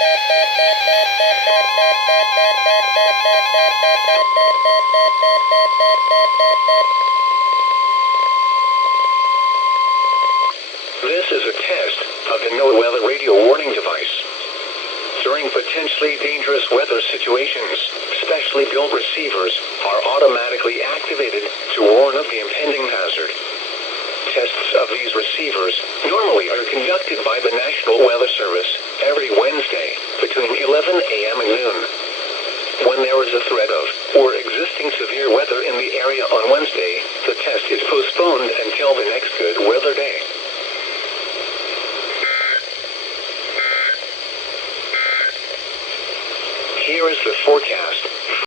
This is a test of the NOAA weather radio warning device. During potentially dangerous weather situations, specially built receivers are automatically activated to warn of the impending hazard. Tests of these receivers normally are conducted by the National Weather Service every Wednesday between 11 a.m. and noon. When there is a threat of or existing severe weather in the area on Wednesday, the test is postponed until the next good weather day.